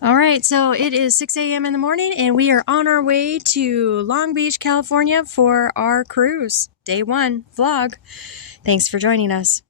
All right, so it is 6 a.m. in the morning, and we are on our way to Long Beach, California for our cruise. Day 1 vlog. Thanks for joining us.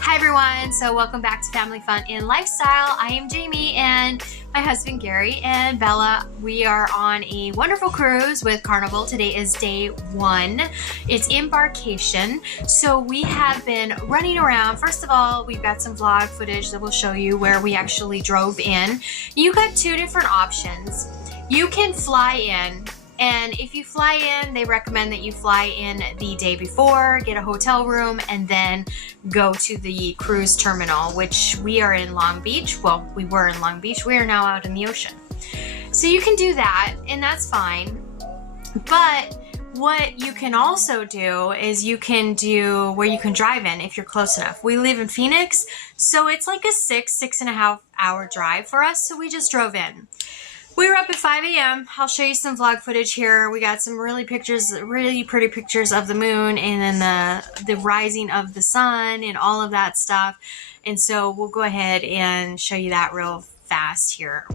Hi everyone, so welcome back to Family Fun and Lifestyle. I am Jamie and my husband Gary and Bella. We are on a wonderful cruise with Carnival. Today is day 1. It's Embarkation. So we have been running around. First of all, we've got some vlog footage that will show you where we actually drove in. You got 2 different options. You can fly in. And if you fly in, they recommend that you fly in the day before, get a hotel room, and then go to the cruise terminal, which we are in Long Beach. Well, we were in Long Beach. We are now out in the ocean. So you can do that, and that's fine. But what you can also do is you can do where you can drive in if you're close enough. We live in Phoenix, so it's like a 6.5 hour drive for us, so we just drove in. We were up at 5 a.m. I'll show you some vlog footage here. We got some really pretty pictures of the moon and then the rising of the sun and all of that stuff. And so we'll go ahead and show you that real fast here.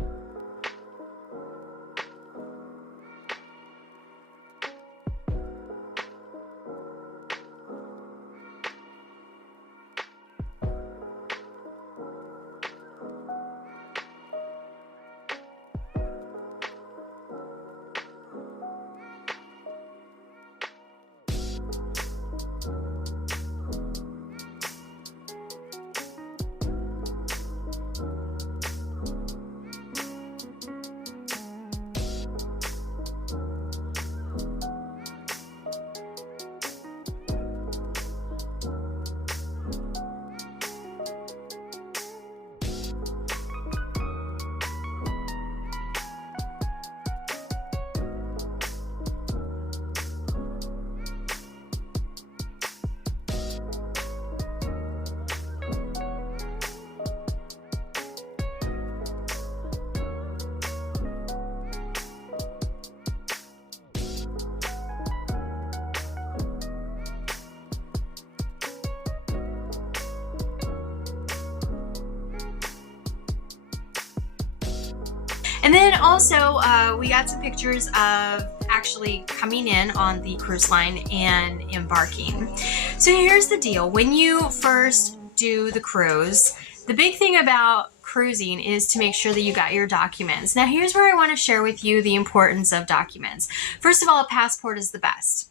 And then also we got some pictures of actually coming in on the cruise line and embarking. So here's the deal. When you first do the cruise, the big thing about cruising is to make sure that you got your documents. Now here's where I want to share with you the importance of documents. First of all, a passport is the best.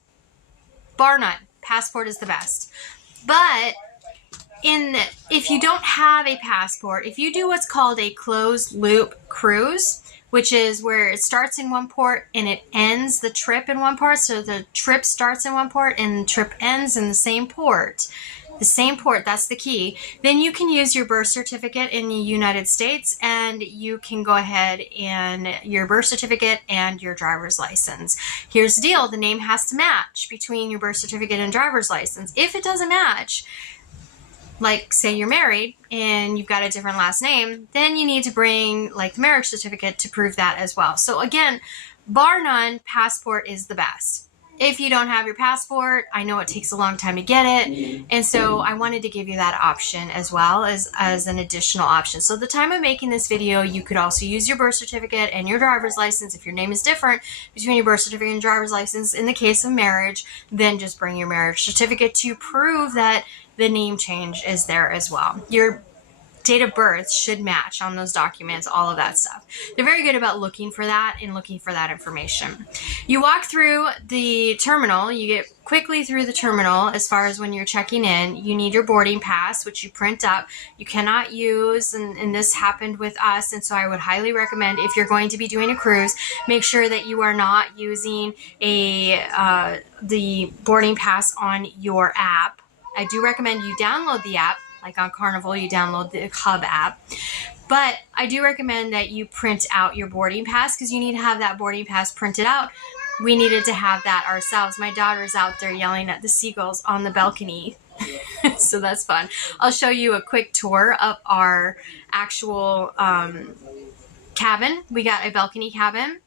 Bar none, passport is the best. But if you don't have a passport, if you do what's called a closed loop cruise, which is where it starts in one port and it ends the trip in one port, so the trip starts in one port and the trip ends in the same port. The same port, that's the key. Then you can use your birth certificate in the United States, and you can go ahead and your birth certificate and your driver's license. Here's the deal. The name has to match between your birth certificate and driver's license. If it doesn't match, like say you're married and you've got a different last name, then you need to bring like the marriage certificate to prove that as well. So again, bar none, passport is the best. If you don't have your passport, I know it takes a long time to get it. And so I wanted to give you that option as well as an additional option. So at the time of making this video, you could also use your birth certificate and your driver's license. If your name is different between your birth certificate and driver's license, in the case of marriage, then just bring your marriage certificate to prove that the name change is there as well. Your date of birth should match on those documents, all of that stuff. They're very good about looking for that and looking for that information. You walk through the terminal, you get quickly through the terminal as far as when you're checking in. You need your boarding pass, which you print up. You cannot use, and this happened with us, and so I would highly recommend if you're going to be doing a cruise, make sure that you are not using the boarding pass on your app. I do recommend you download the app. Like on Carnival, you download the Hub app. But I do recommend that you print out your boarding pass because you need to have that boarding pass printed out. We needed to have that ourselves. My daughter's out there yelling at the seagulls on the balcony. So that's fun. I'll show you a quick tour of our actual cabin. We got a balcony cabin.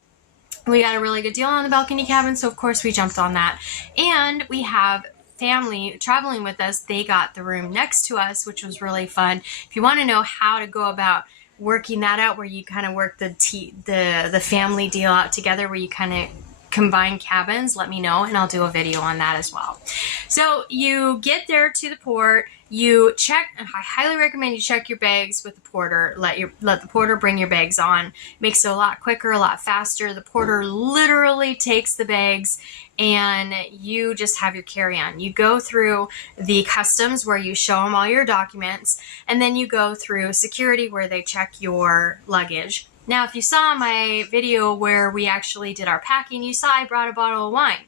We got a really good deal on the balcony cabin, so of course we jumped on that. And we have family traveling with us. They got the room next to us, which was really fun. If you want to know how to go about working that out, where you kind of work the family deal out together, where you kind of combine cabins, let me know and I'll do a video on that as well. So you get there to the port, you check, and I highly recommend you check your bags with the porter. Let the porter bring your bags on. Makes it a lot quicker, a lot faster. The porter literally takes the bags and you just have your carry-on. You go through the customs where you show them all your documents, and then you go through security where they check your luggage. Now, if you saw my video where we actually did our packing, you saw I brought a bottle of wine.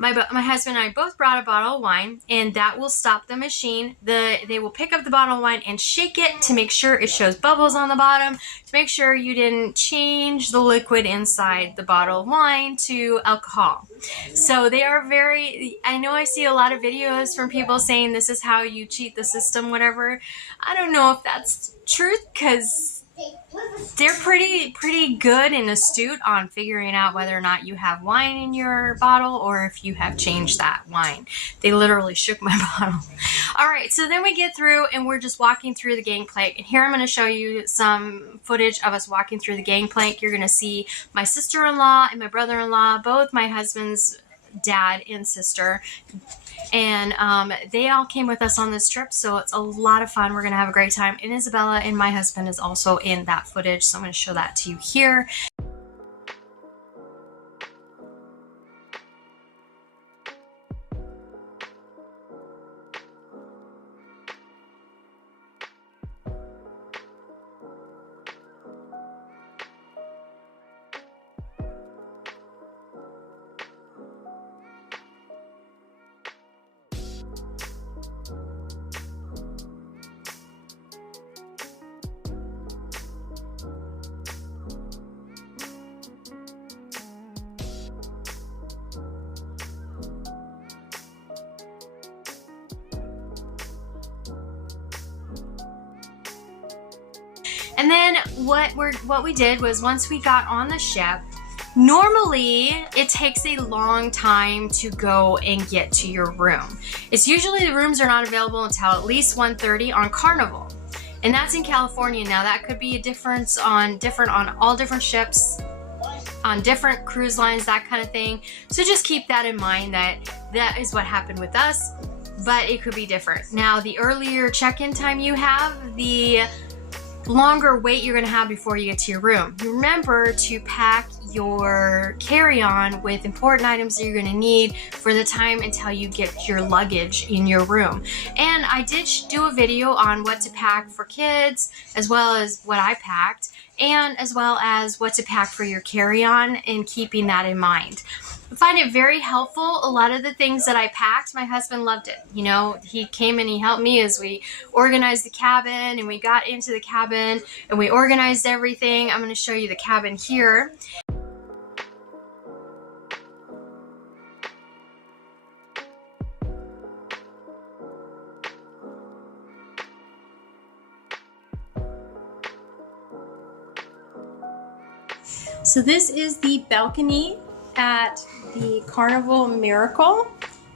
My husband and I both brought a bottle of wine, and that will stop the machine. They will pick up the bottle of wine and shake it to make sure it shows bubbles on the bottom, to make sure you didn't change the liquid inside the bottle of wine to alcohol. So they are very, I know I see a lot of videos from people saying this is how you cheat the system, whatever. I don't know if that's truth, because they're pretty good and astute on figuring out whether or not you have wine in your bottle or if you have changed that wine. They literally shook my bottle. All right, so then we get through and we're just walking through the gangplank. And here I'm going to show you some footage of us walking through the gangplank. You're going to see my sister-in-law and my brother-in-law, both my husband's dad and sister. And they all came with us on this trip, so it's a lot of fun. We're going to have a great time. And Isabella and my husband is also in that footage, so I'm going to show that to you here. And then what we did was, once we got on the ship, normally it takes a long time to go and get to your room. It's usually the rooms are not available until at least 1:30 on Carnival. And that's in California. Now that could be a difference on all different ships, on different cruise lines, that kind of thing. So just keep that in mind, that is what happened with us, but it could be different. Now, the earlier check-in time you have, the longer wait you're going to have before you get to your room. Remember to pack your carry-on with important items that you're going to need for the time until you get your luggage in your room. And I did do a video on what to pack for kids, as well as what I packed, and as well as what to pack for your carry-on, and keeping that in mind. I find it very helpful. A lot of the things that I packed, my husband loved it. You know, he came and he helped me as we organized the cabin, and we got into the cabin and we organized everything. I'm going to show you the cabin here. So this is the balcony at the Carnival Miracle,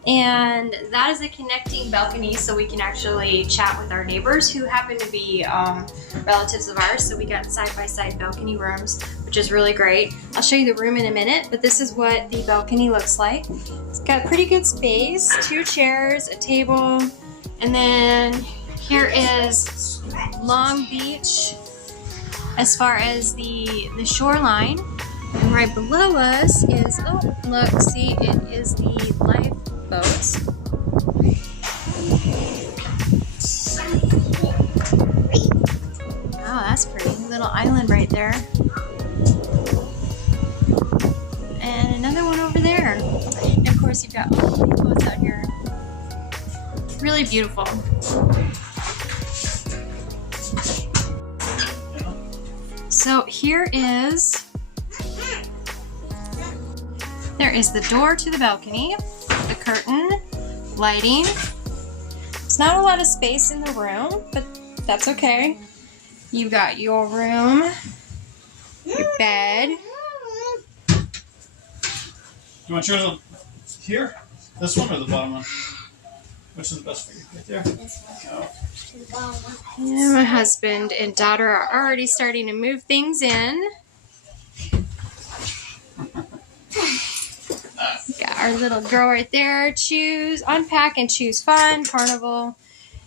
and that is a connecting balcony, so we can actually chat with our neighbors who happen to be relatives of ours. So we got side-by-side balcony rooms, which is really great. I'll show you the room in a minute, but this is what the balcony looks like. It's got pretty good space, 2 chairs, a table, and then Here is Long Beach as far as the shoreline. And right below us is, oh, look, see, it is the lifeboat. Oh, that's pretty. Little island right there. And another one over there. And of course, you've got all the boats out here. Really beautiful. So here is, there is the door to the balcony, the curtain, lighting. It's not a lot of space in the room, but that's okay. You've got your room, your bed. You want yours here? This one or the bottom one? Which is the best for you? Right there? This one. Oh. And my husband and daughter are already starting to move things in. Got our little girl right there. Choose, unpack and choose fun, Carnival.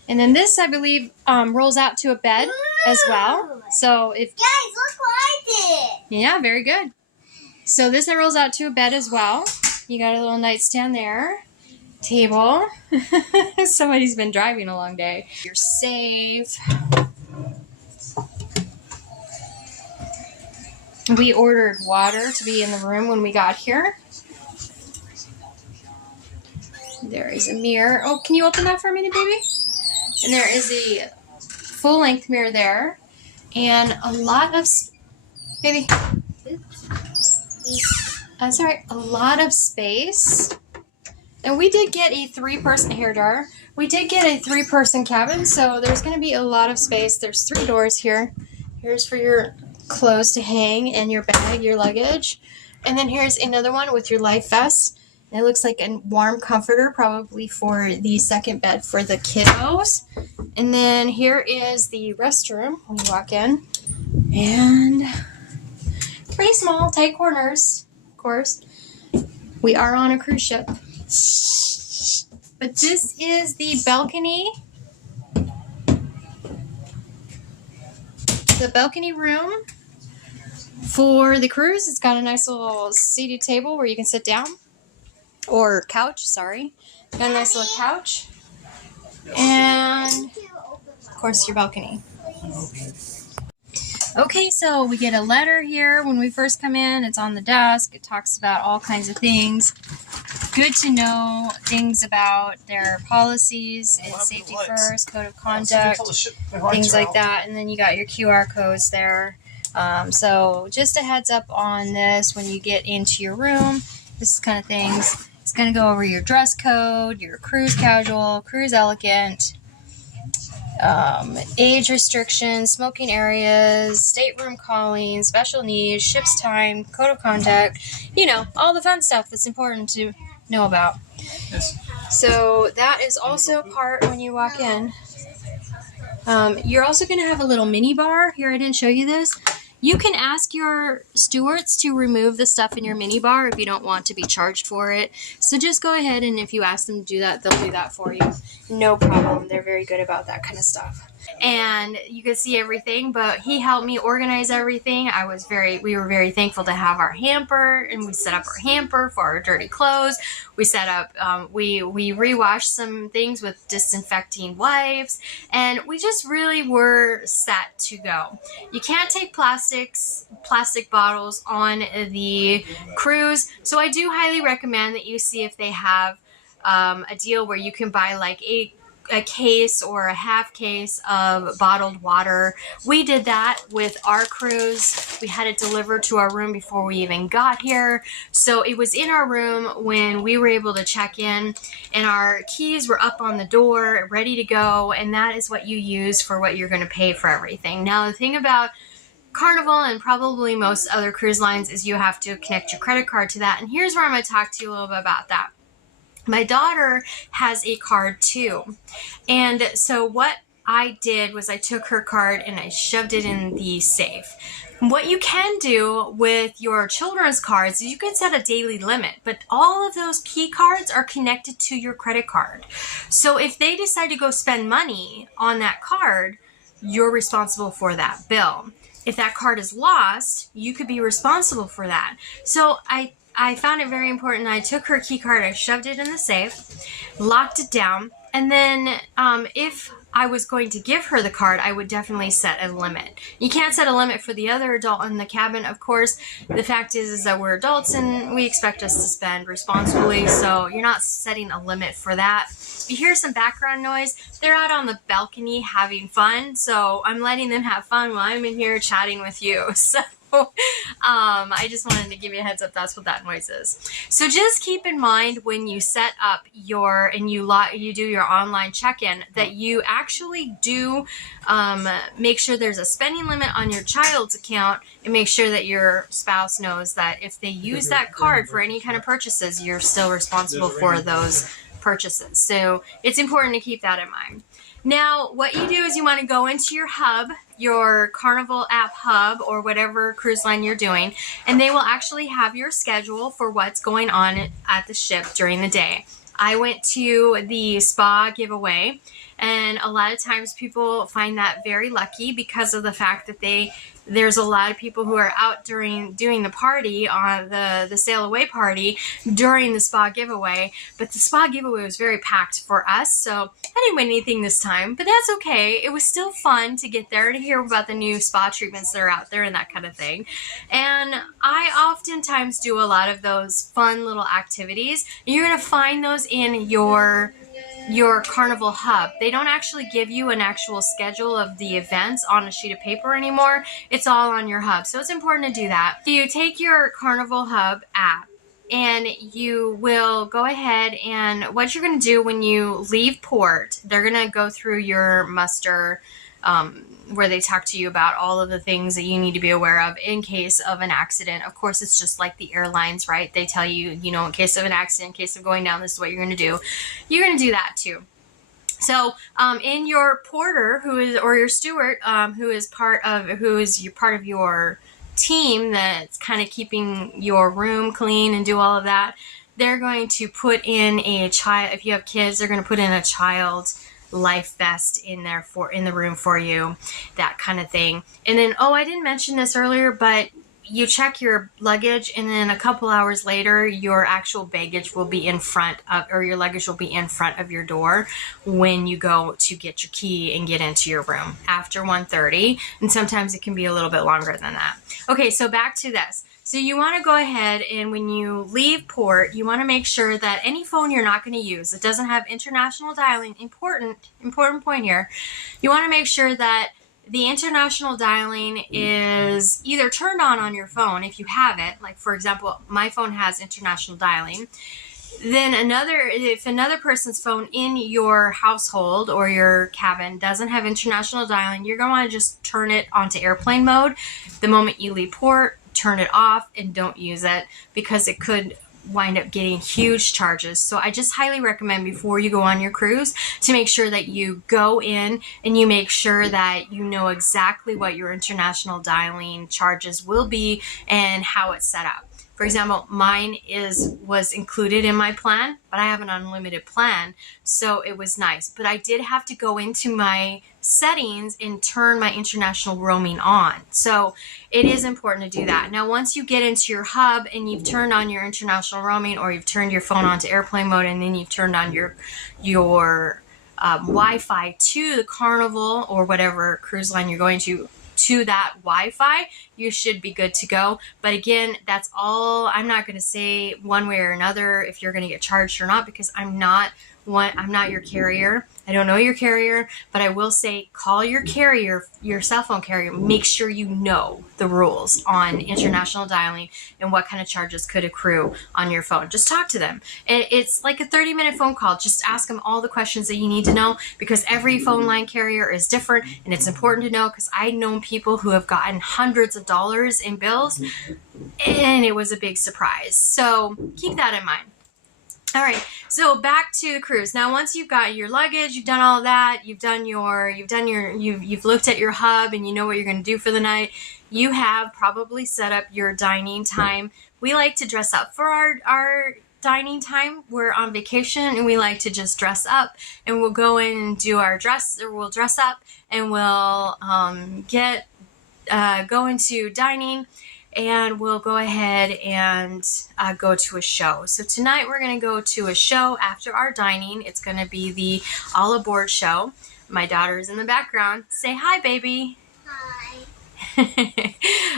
And then this, I believe, rolls out to a bed as well. So if, Guys, look what I did. yeah, very good. So this rolls out to a bed as well. You got a little nightstand there. Table. Somebody's been driving a long day. You're safe. We ordered water to be in the room when we got here. There is a mirror. Oh, can you open that for a minute, baby? And there is a full-length mirror there. And a lot of... Baby. That's all right. A lot of space. And we did get a 3-person hair dryer. We did get a 3-person cabin, so there's going to be a lot of space. There's 3 doors here. Here's for your clothes to hang and your bag, your luggage. And then here's another one with your life vest. And it looks like a warm comforter, probably for the second bed for the kiddos. And then here is the restroom when you walk in. And pretty small, tight corners, of course. We are on a cruise ship. But this is the balcony. The balcony room for the cruise. It's got a nice little seated table where you can sit down. Or couch, sorry. Got a nice little couch. And, of course, your balcony. Okay, so we get a letter here when we first come in. It's on the desk. It talks about all kinds of things. Good to know things about their policies and safety first, code of conduct, things like that. And then you got your QR codes there. So just a heads up on this when you get into your room. This is kind of things. It's going to go over your dress code, your cruise casual, cruise elegant, age restrictions, smoking areas, stateroom calling, special needs, ship's time, code of conduct, you know, all the fun stuff that's important to know about. Yes. So that is also part when you walk in. You're also going to have a little mini bar. Here, I didn't show you this. You can ask your stewards to remove the stuff in your mini bar if you don't want to be charged for it. So just go ahead, and if you ask them to do that, they'll do that for you. No problem. They're very good about that kind of stuff. And you could see everything, but he helped me organize everything. We were very thankful to have our hamper, and we set up our hamper for our dirty clothes. We set up, we rewashed some things with disinfecting wipes, and we just really were set to go. You can't take plastic bottles on the cruise, so I do highly recommend that you see if they have a deal where you can buy like a case or a half case of bottled water. We did that with our cruise. We had it delivered to our room before we even got here. So it was in our room when we were able to check in, and our keys were up on the door, ready to go. And that is what you use for what you're going to pay for everything. Now, the thing about Carnival and probably most other cruise lines is you have to connect your credit card to that. And here's where I'm going to talk to you a little bit about that. My daughter has a card too. And so what I did was I took her card and I shoved it in the safe. What you can do with your children's cards is you can set a daily limit, but all of those key cards are connected to your credit card. So if they decide to go spend money on that card, you're responsible for that bill. If that card is lost, you could be responsible for that. So I found it very important. I took her key card, I shoved it in the safe, locked it down, and then if I was going to give her the card, I would definitely set a limit. You can't set a limit for the other adult in the cabin, of course. The fact is that we're adults and we expect us to spend responsibly, so you're not setting a limit for that. If you hear some background noise, they're out on the balcony having fun, so I'm letting them have fun while I'm in here chatting with you. So I just wanted to give you a heads up. That's what that noise is. So just keep in mind when you set up your and you do your online check-in that you actually do make sure there's a spending limit on your child's account, and make sure that your spouse knows that if they use that card for any kind of purchases, you're still responsible for those purchases. So it's important to keep that in mind. Now, what you do is you want to go into your hub, your Carnival app hub, or whatever cruise line you're doing, and they will actually have your schedule for what's going on at the ship during the day. I went to the spa giveaway, and a lot of times people find that very lucky because of the fact that there's a lot of people who are out doing the party on the sail away party during the spa giveaway. But the spa giveaway was very packed for us, so I didn't win anything this time, but that's okay. It was still fun to get there and hear about the new spa treatments that are out there and that kind of thing. And I oftentimes do a lot of those fun little activities. You're going to find those in your Carnival hub. They don't actually give you an actual schedule of the events on a sheet of paper anymore. It's all on your hub. So it's important to do that. You take your Carnival hub app and you will go ahead, and what you're going to do when you leave port, they're going to go through your muster where they talk to you about all of the things that you need to be aware of in case of an accident. Of course, it's just like the airlines, right? They tell you, in case of an accident, in case of going down, this is what you're going to do. You're going to do that too. So, in your porter, or your steward, who is part of your team that's kind of keeping your room clean and do all of that, they're going to put in a child. If you have kids, they're going to put in a child's life vest in the room for you, that kind of thing. And then, I didn't mention this earlier, but you check your luggage, and then a couple hours later, your actual baggage will be in front of, or your luggage will be in front of your door when you go to get your key and get into your room after 1:30. And sometimes it can be a little bit longer than that. Okay, so back to this. So you want to go ahead, and when you leave port, you want to make sure that any phone you're not going to use, it doesn't have international dialing, important point here, you want to make sure that the international dialing is either turned on your phone if you have it. Like, for example, my phone has international dialing. Then if another person's phone in your household or your cabin doesn't have international dialing, you're going to want to just turn it onto airplane mode. The moment you leave port, turn it off and don't use it, because it could wind up getting huge charges. So I just highly recommend, before you go on your cruise, to make sure that you go in and you make sure that you know exactly what your international dialing charges will be and how it's set up. For example, mine was included in my plan, but I have an unlimited plan, so it was nice. But I did have to go into my settings and turn my international roaming on. So it is important to do that. Now, once you get into your hub and you've turned on your international roaming, or you've turned your phone onto airplane mode, and then you've turned on your Wi-Fi to the Carnival or whatever cruise line you're going to that Wi-Fi, you should be good to go. But again, that's all. I'm not going to say one way or another if you're going to get charged or not, because I'm not your carrier. I don't know your carrier, but I will say, call your carrier, your cell phone carrier. Make sure you know the rules on international dialing and what kind of charges could accrue on your phone. Just talk to them. It's like a 30-minute phone call. Just ask them all the questions that you need to know, because every phone line carrier is different, and it's important to know, because I've known people who have gotten hundreds of dollars in bills, and it was a big surprise. So keep that in mind. All right, so back to the cruise. Now, once you've got your luggage, you've done all that, you've looked at your hub and you know what you're going to do for the night, you have probably set up your dining time. We like to dress up for our dining time. We're on vacation and we like to just dress up, and we'll go in and do our dress, or we'll dress up and we'll go into dining, and we'll go ahead and go to a show. So tonight we're going to go to a show after our dining. It's going to be the All Aboard show. My daughter's in the background. Say hi, baby.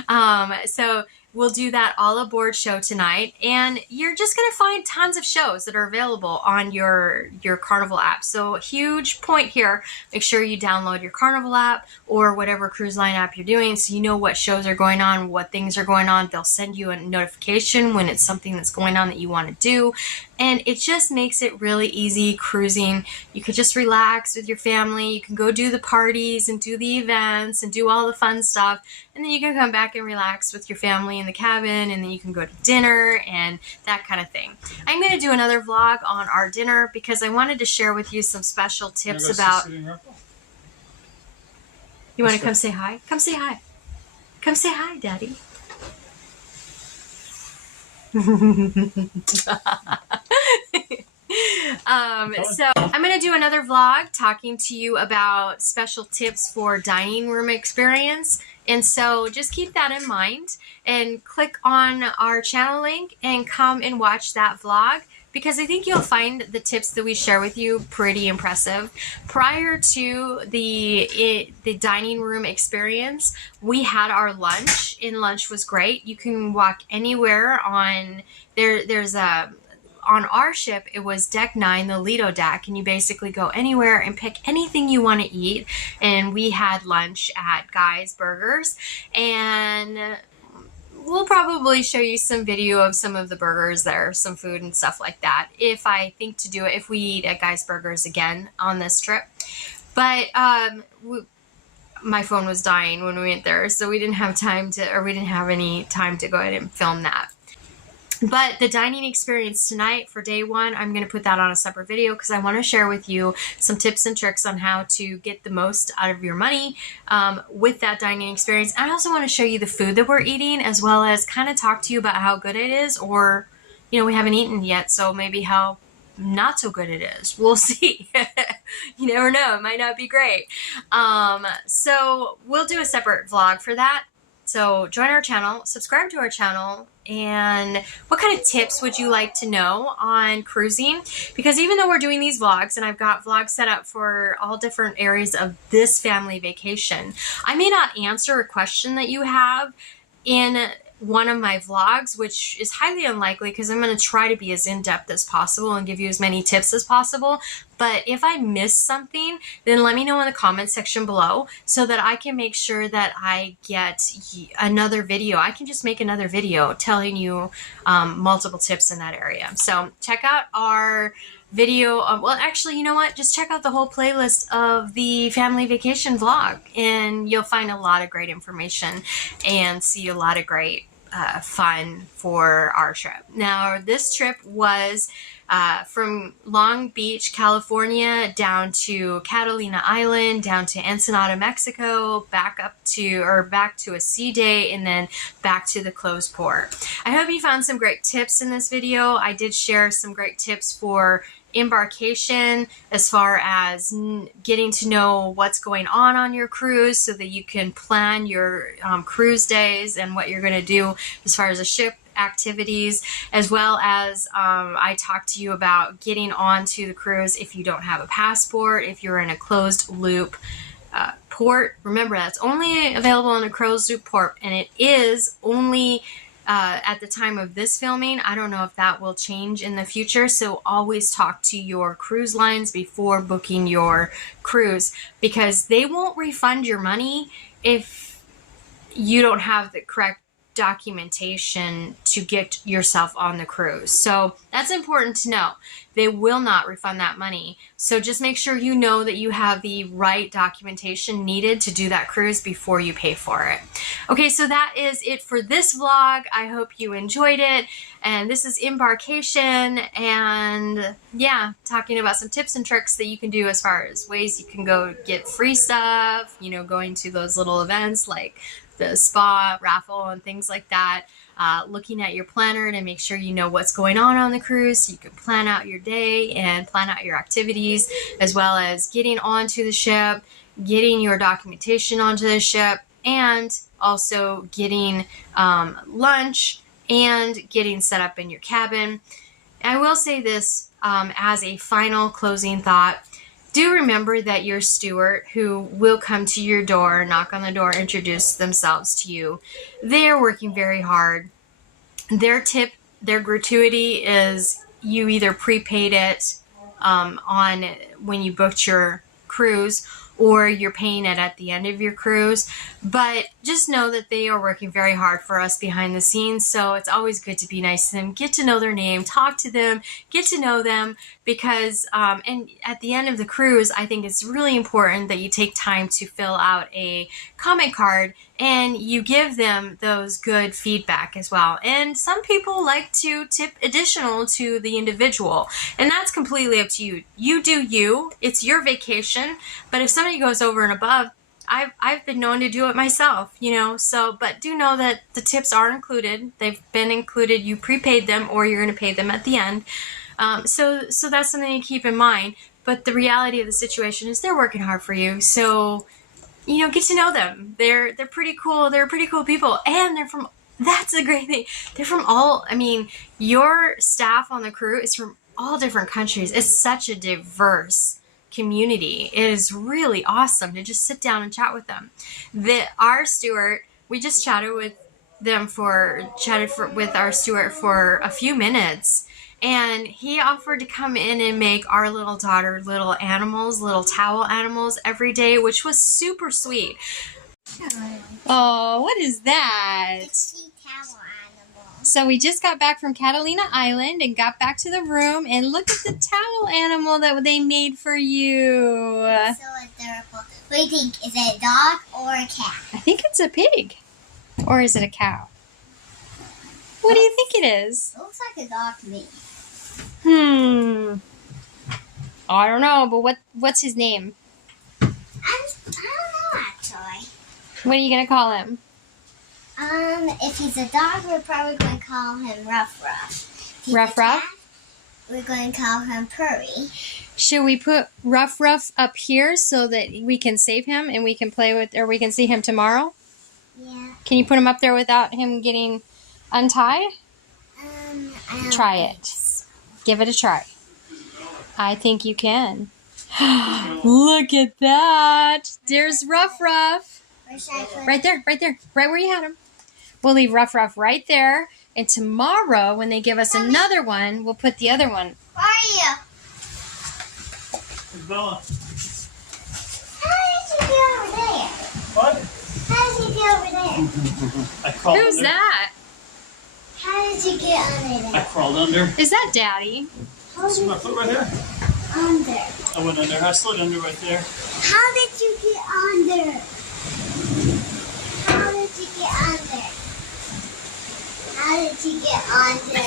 Hi. So we'll do that All Aboard show tonight, and you're just going to find tons of shows that are available on your Carnival app. So huge point here, make sure you download your Carnival app or whatever cruise line app you're doing, so you know what shows are going on, what things are going on. They'll send you a notification when it's something that's going on that you want to do, and it just makes it really easy cruising. You could just relax with your family. You can go do the parties and do the events and do all the fun stuff, and then you can come back and relax with your family in the cabin, and then you can go to dinner and that kind of thing. I'm going to do another vlog on our dinner because I wanted to share with you some special tips about... You want to come say hi? Come say hi. Come say hi, Daddy. So I'm going to do another vlog talking to you about special tips for dining room experience. And so just keep that in mind and click on our channel link and come and watch that vlog, because I think you'll find the tips that we share with you pretty impressive. Prior to the dining room experience, we had our lunch, and lunch was great. You can walk anywhere on there's a... On our ship, it was Deck 9, the Lido deck, and you basically go anywhere and pick anything you want to eat. And we had lunch at Guy's Burgers, and we'll probably show you some video of some of the burgers there, some food and stuff like that, if I think to do it, if we eat at Guy's Burgers again on this trip. But my phone was dying when we went there, so we didn't have time to, or we didn't have any time to go ahead and film that. But the dining experience tonight for day one, I'm going to put that on a separate video because I want to share with you some tips and tricks on how to get the most out of your money with that dining experience. I also want to show you the food that we're eating, as well as kind of talk to you about how good it is, or, you know, we haven't eaten yet, so maybe how not so good it is. We'll see. You never know. It might not be great. So we'll do a separate vlog for that. So join our channel, subscribe to our channel, and what kind of tips would you like to know on cruising? Because even though we're doing these vlogs, and I've got vlogs set up for all different areas of this family vacation, I may not answer a question that you have in one of my vlogs, which is highly unlikely because I'm going to try to be as in-depth as possible and give you as many tips as possible. But if I miss something, then let me know in the comment section below so that I can make sure that I get another video. I can just make another video telling you multiple tips in that area. So check out our video. Well, actually, you know what? Just check out the whole playlist of the family vacation vlog, and you'll find a lot of great information and see a lot of great fun for our trip. Now, this trip was from Long Beach, California, down to Catalina Island, down to Ensenada, Mexico, back to a sea day, and then back to the closed port. I hope you found some great tips in this video. I did share some great tips for embarkation as far as getting to know what's going on your cruise so that you can plan your cruise days and what you're going to do as far as the ship activities, as well as I talked to you about getting onto the cruise if you don't have a passport, if you're in a closed loop port. Remember, that's only available in a closed loop port, and it is only at the time of this filming. I don't know if that will change in the future, so always talk to your cruise lines before booking your cruise, because they won't refund your money if you don't have the correct documentation to get yourself on the cruise. So that's important to know. They will not refund that money. So just make sure you know that you have the right documentation needed to do that cruise before you pay for it. Okay, so that is it for this vlog. I hope you enjoyed it. And this is Embarkation, and yeah, talking about some tips and tricks that you can do as far as ways you can go get free stuff, you know, going to those little events like the spa raffle and things like that. Looking at your planner to make sure you know what's going on the cruise so you can plan out your day and plan out your activities, as well as getting onto the ship, getting your documentation onto the ship, and also getting lunch and getting set up in your cabin. I will say this as a final closing thought. Do remember that your steward, who will come to your door, knock on the door, introduce themselves to you, they are working very hard. Their tip, their gratuity is you either prepaid it on when you booked your cruise, or you're paying it at the end of your cruise. But just know that they are working very hard for us behind the scenes. So it's always good to be nice to them, get to know their name, talk to them, get to know them, because and at the end of the cruise, I think it's really important that you take time to fill out a comment card and you give them those good feedback as well. And some people like to tip additional to the individual, and that's completely up to you. You do you. It's your vacation. But if somebody goes over and above, I've been known to do it myself, you know. So, but do know that the tips are included. They've been included. You prepaid them, or you're going to pay them at the end. So that's something to keep in mind. But the reality of the situation is they're working hard for you. So, you know, get to know them. They're pretty cool. They're pretty cool people. And they're from, that's a great thing. They're from all, I mean, your staff on the crew is from all different countries. It's such a diverse community. It is really awesome to just sit down and chat with them. Our steward, we just chatted with our steward for a few minutes. And he offered to come in and make our little daughter little animals, little towel animals every day, which was super sweet. Oh, what is that? It's the towel animal. So we just got back from Catalina Island and got back to the room, and look at the towel animal that they made for you. So adorable. What do you think? Is it a dog or a cat? I think it's a pig. Or is it a cow? What do you think it is? It looks like a dog to me. I don't know, but what's his name? I don't know, actually. What are you going to call him? If he's a dog, we're probably going to call him Ruff Ruff. If he's Ruff a Ruff? cat, we're going to call him Purry. Should we put Ruff Ruff up here so that we can save him and we can play with, or we can see him tomorrow? Yeah. Can you put him up there without him getting untied? I don't Try think it. so. Give it a try. I think you can. Look at that. There's Ruff Ruff. Where should I put Right there, right there. Right where you had him. We'll leave Ruff Ruff right there. And tomorrow, when they give us another one, we'll put the other one. Where are you? Bella. How did you get over there? What? How did you get over there? I crawled Who's under. that? How did you get under I there? crawled under. Is that Daddy? See my foot right there? Under. I went under. I slid under right there. How did you get under? How did you get under? How did you get under?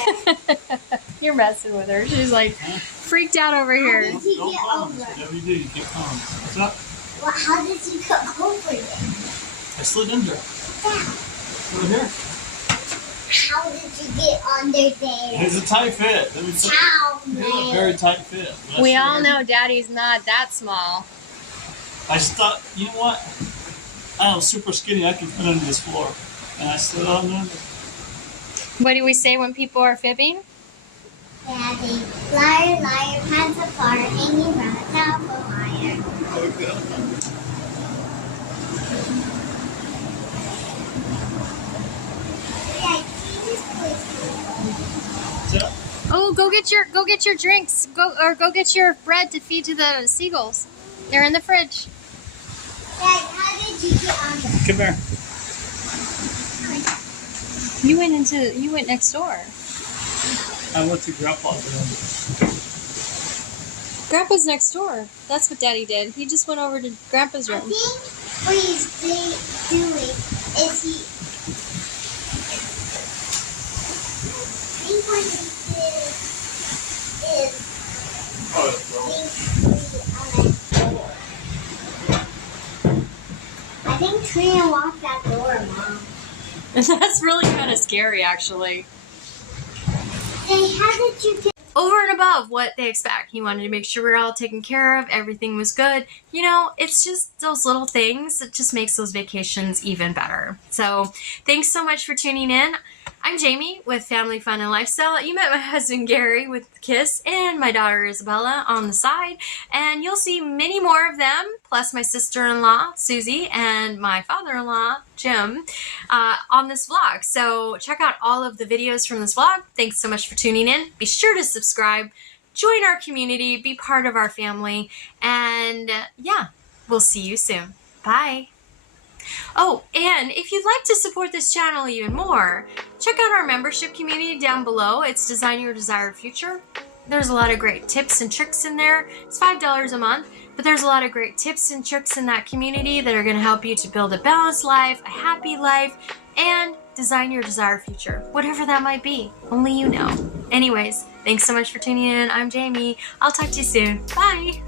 You're messing with her. She's like freaked out over here. How did you Don't get call over? him. Whatever you do, you get calm. What's up? Well, how did you get over there? I slid under. Down. Over here. How did you get under there? It's a tight fit. Let me tell you. How, It's a man? very tight fit. But I We slid all under. know Daddy's not that small. I just thought, you know what? I'm super skinny. I can fit under this floor. And I slid on under. What do we say when people are fibbing? Daddy, liar, liar, pants apart, hanging from a telephone wire. There we go. Dad, can you just please What's up? Oh, go get your drinks. Go get your bread to feed to the seagulls. They're in the fridge. Dad, how did you get under? Come here. You went next door. I went to Grandpa's room. Grandpa's next door. That's what Daddy did. He just went over to Grandpa's I room. think what he's doing is he. I think what he did is Oh, that's wrong. I think Trina locked that door, Mom. That's really kind of scary, actually. They have it, you can. Over and above what they expect. He wanted to make sure we were all taken care of, everything was good. You know, it's just those little things that just makes those vacations even better. So thanks so much for tuning in. I'm Jamie with Family Fun and Lifestyle. You met my husband Gary with Kiss and my daughter Isabella on the side. And you'll see many more of them, plus my sister-in-law Susie and my father-in-law Jim on this vlog. So check out all of the videos from this vlog. Thanks so much for tuning in. Be sure to subscribe, join our community, be part of our family, and yeah, we'll see you soon. Bye. Oh, and if you'd like to support this channel even more, check out our membership community down below. It's Design Your Desired Future. There's a lot of great tips and tricks in there. It's $5 a month, but there's a lot of great tips and tricks in that community that are going to help you to build a balanced life, a happy life, and design your desired future, whatever that might be. Only you know. Anyways, thanks so much for tuning in. I'm Jamie. I'll talk to you soon. Bye.